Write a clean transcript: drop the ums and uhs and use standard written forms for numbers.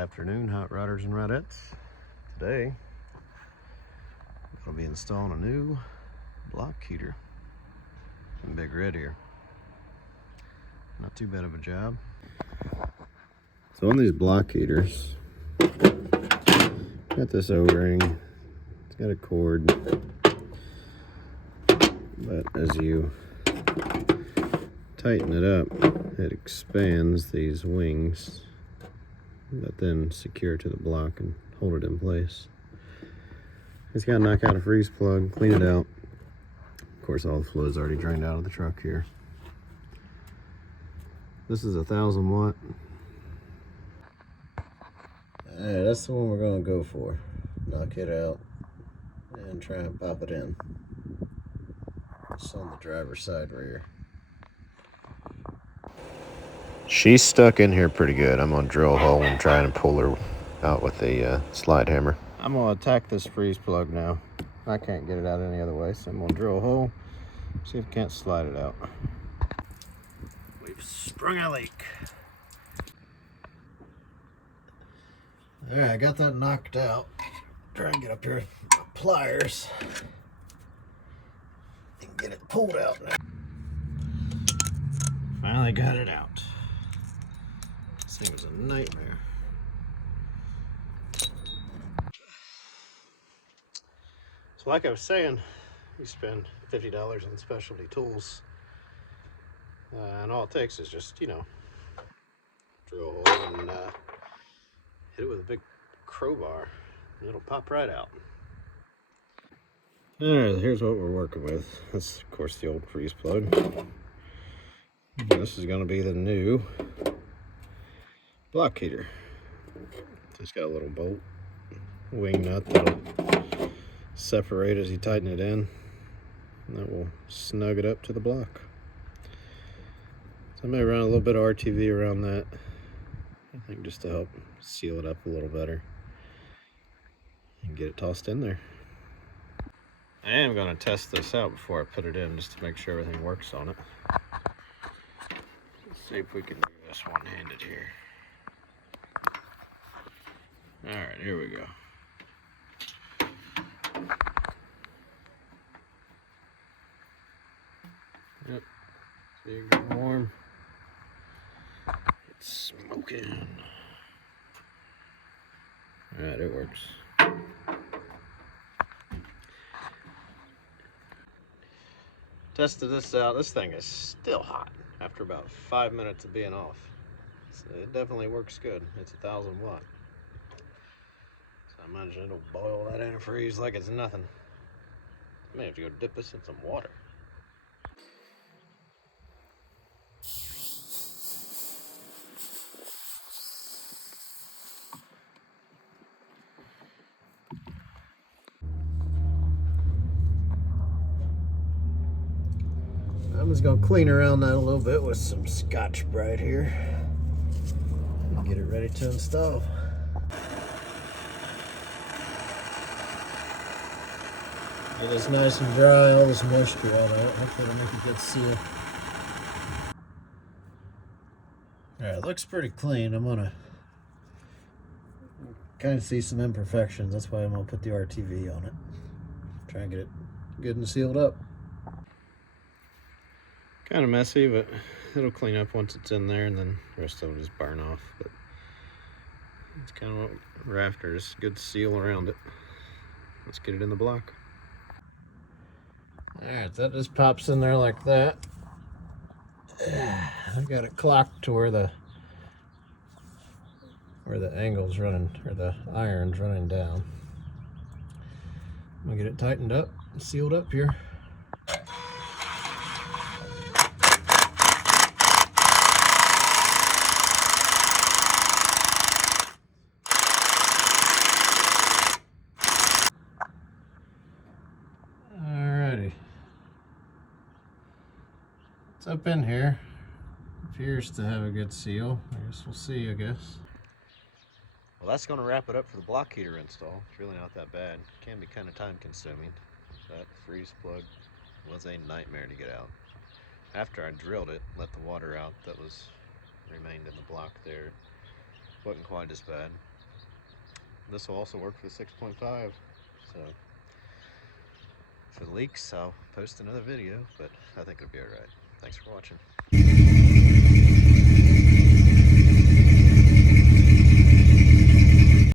afternoon, hot rodders and rodettes. Today, I'll be installing a new block heater in Big Red here. Not too bad of a job. So on these block heaters, got this O-ring. It's got a cord, but as you tighten it up, it expands these wings that then secure to the block and hold it in place. Just gotta knock out a freeze plug, clean it out. Of course, all the fluid's already drained out of the truck here. This is 1,000 watt. Alright, that's the one we're gonna go for. Knock it out and try and pop it in. It's on the driver's side rear. She's stuck in here pretty good. I'm gonna drill a hole and try and pull her out with a slide hammer. I'm gonna attack this freeze plug now. I can't get it out any other way, so I'm gonna drill a hole, see if I can't slide it out. We've sprung a leak. Alright, I got that knocked out. Try and get up here with my pliers and get it pulled out now. Finally got it out. This thing was a nightmare. So like I was saying, you spend $50 on specialty tools, and all it takes is just, drill a hole and hit it with a big crowbar, and it'll pop right out. Alright, here's what we're working with. That's, of course, the old freeze plug. This is going to be the new block heater. It's got a little bolt wing nut that'll separate as you tighten it in, and that will snug it up to the block. So I may run a little bit of RTV around that, I think, just to help seal it up a little better and get it tossed in there. I am going to test this out before I put it in, just to make sure everything works on it. Let's see if we can do this one-handed here. Alright, here we go. Yep, see it getting warm. It's smoking. Alright, it works. Tested this out. This thing is still hot after about 5 minutes of being off. So it definitely works good. It's 1,000 watt. So I imagine it'll boil that antifreeze like it's nothing. I may have to go dip this in some water. I'm just gonna clean around that a little bit with some Scotch-Brite here and get it ready to install. It is nice and dry, all this moisture out of it. Hopefully it'll make a good seal. Alright, it looks pretty clean. I'm gonna kind of see some imperfections. That's why I'm gonna put the RTV on it. Try and get it good and sealed up. Kind of messy, but it'll clean up once it's in there, and then the rest of it will just burn off. But it's kind of what we're after, just good seal around it. Let's get it in the block. Alright, that just pops in there like that. I've got it clocked to where the angle's running, or the iron's running down. I'm gonna get it tightened up and sealed up here. It's up in here. Appears to have a good seal. I guess we'll see, I guess. Well, that's going to wrap it up for the block heater install. It's really not that bad. It can be kind of time consuming. That freeze plug was a nightmare to get out. After I drilled it, let the water out that was remained in the block there, wasn't quite as bad. This will also work for the 6.5, so if it leaks, I'll post another video, but I think it'll be alright. Thanks for watching.